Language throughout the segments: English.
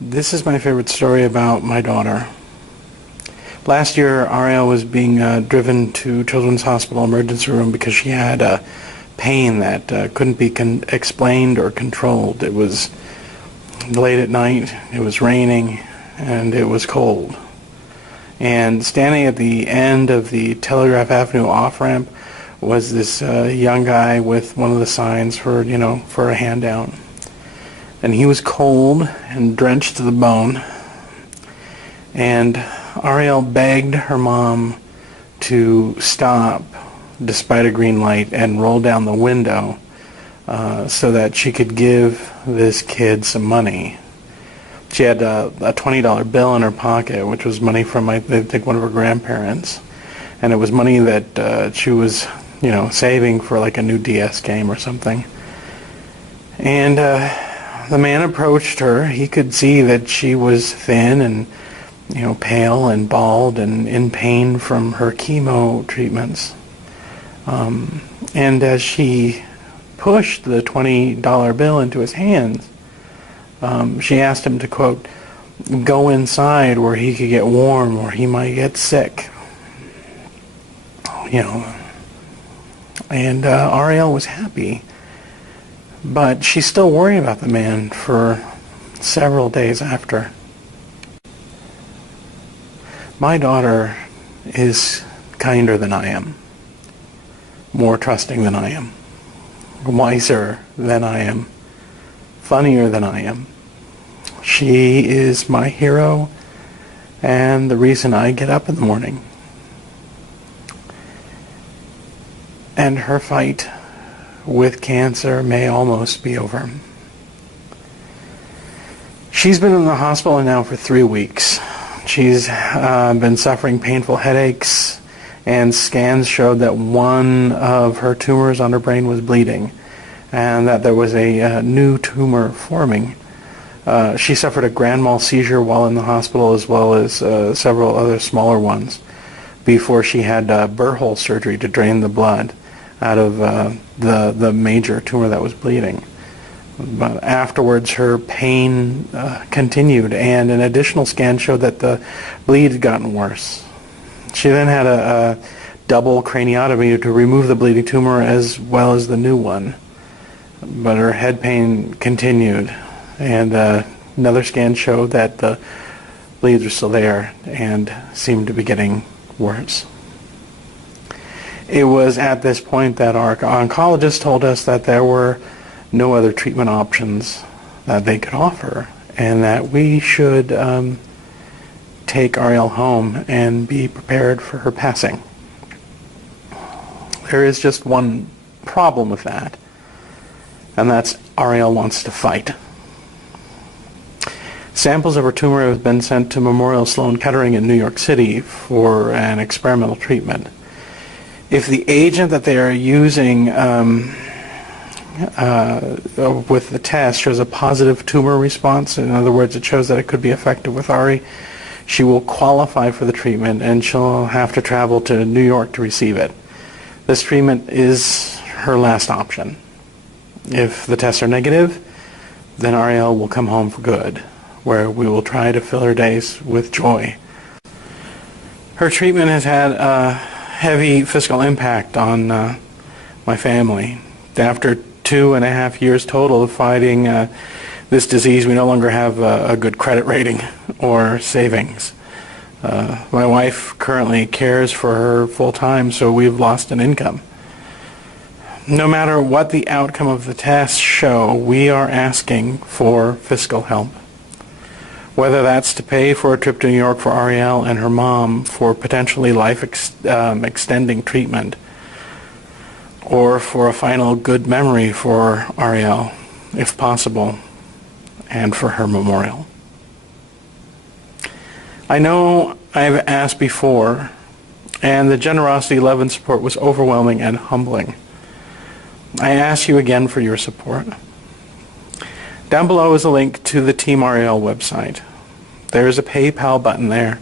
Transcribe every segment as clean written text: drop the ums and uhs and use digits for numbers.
This is my favorite story about my daughter. Last year, Ariel was being driven to Children's Hospital emergency room because she had a pain that couldn't be explained or controlled. It was late at night, it was raining, and it was cold. And standing at the end of the Telegraph Avenue off-ramp was this young guy with one of the signs for a handout. And he was cold and drenched to the bone. And Ariel begged her mom to stop despite a green light and roll down the window so that she could give this kid some money. She had a $20 bill in her pocket, which was money from, I think, one of her grandparents. And it was money that she was, saving for like a new DS game or something. And the man approached her. He could see that she was thin and, pale and bald and in pain from her chemo treatments. And as she pushed the $20 bill into his hands, she asked him to, quote, go inside where he could get warm or he might get sick. And Ariel was happy. But she's still worried about the man for several days after. My daughter is kinder than I am, more trusting than I am, wiser than I am, funnier than I am. She is my hero and the reason I get up in the morning. And her fight with cancer may almost be over. She's been in the hospital now for 3 weeks. She's been suffering painful headaches, and scans showed that one of her tumors on her brain was bleeding and that there was a new tumor forming. She suffered a grand mal seizure while in the hospital, as well as several other smaller ones, before she had burr hole surgery to drain the blood out of the major tumor that was bleeding. But afterwards, her pain continued, and an additional scan showed that the bleed had gotten worse. She then had a double craniotomy to remove the bleeding tumor as well as the new one. But her head pain continued, and another scan showed that the bleeds were still there and seemed to be getting worse. It was at this point that our oncologist told us that there were no other treatment options that they could offer, and that we should take Ariel home and be prepared for her passing. There is just one problem with that, and that's Ariel wants to fight. Samples of her tumor have been sent to Memorial Sloan Kettering in New York City for an experimental treatment. If the agent that they are using with the test shows a positive tumor response, in other words, it shows that it could be effective with Ari, she will qualify for the treatment and she'll have to travel to New York to receive it. This treatment is her last option. If the tests are negative, then Ariel will come home for good, where we will try to fill her days with joy. Her treatment has had a heavy fiscal impact on my family. After 2.5 years total of fighting this disease, we no longer have a good credit rating or savings. My wife currently cares for her full-time, so we've lost an income. No matter what the outcome of the tests show, we are asking for fiscal help. Whether that's to pay for a trip to New York for Ariel and her mom for potentially life-extending treatment, or for a final good memory for Ariel, if possible, and for her memorial. I know I've asked before, and the generosity, love, and support was overwhelming and humbling. I ask you again for your support. Down below is a link to the Team Ariel website. There is a PayPal button there.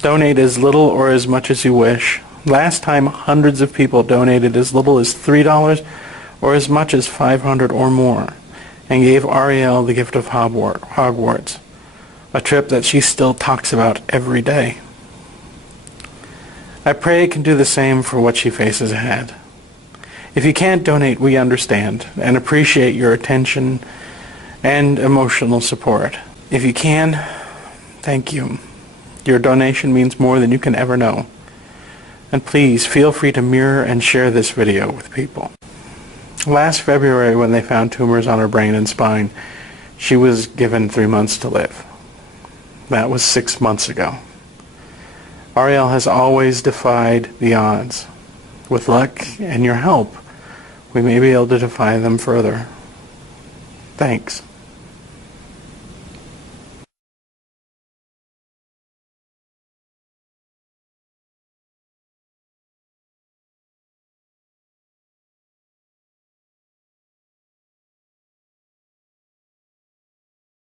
Donate as little or as much as you wish. Last time, hundreds of people donated as little as $3 or as much as $500 or more, and gave Ariel the gift of Hogwarts. a trip that she still talks about every day. I pray it can do the same for what she faces ahead. If you can't donate, we understand and appreciate your attention and emotional support. If you can, thank you. Your donation means more than you can ever know. And please feel free to mirror and share this video with people. Last February, when they found tumors on her brain and spine, she was given 3 months to live. That was 6 months ago. Ariel has always defied the odds. With luck and your help, we may be able to defy them further. Thanks.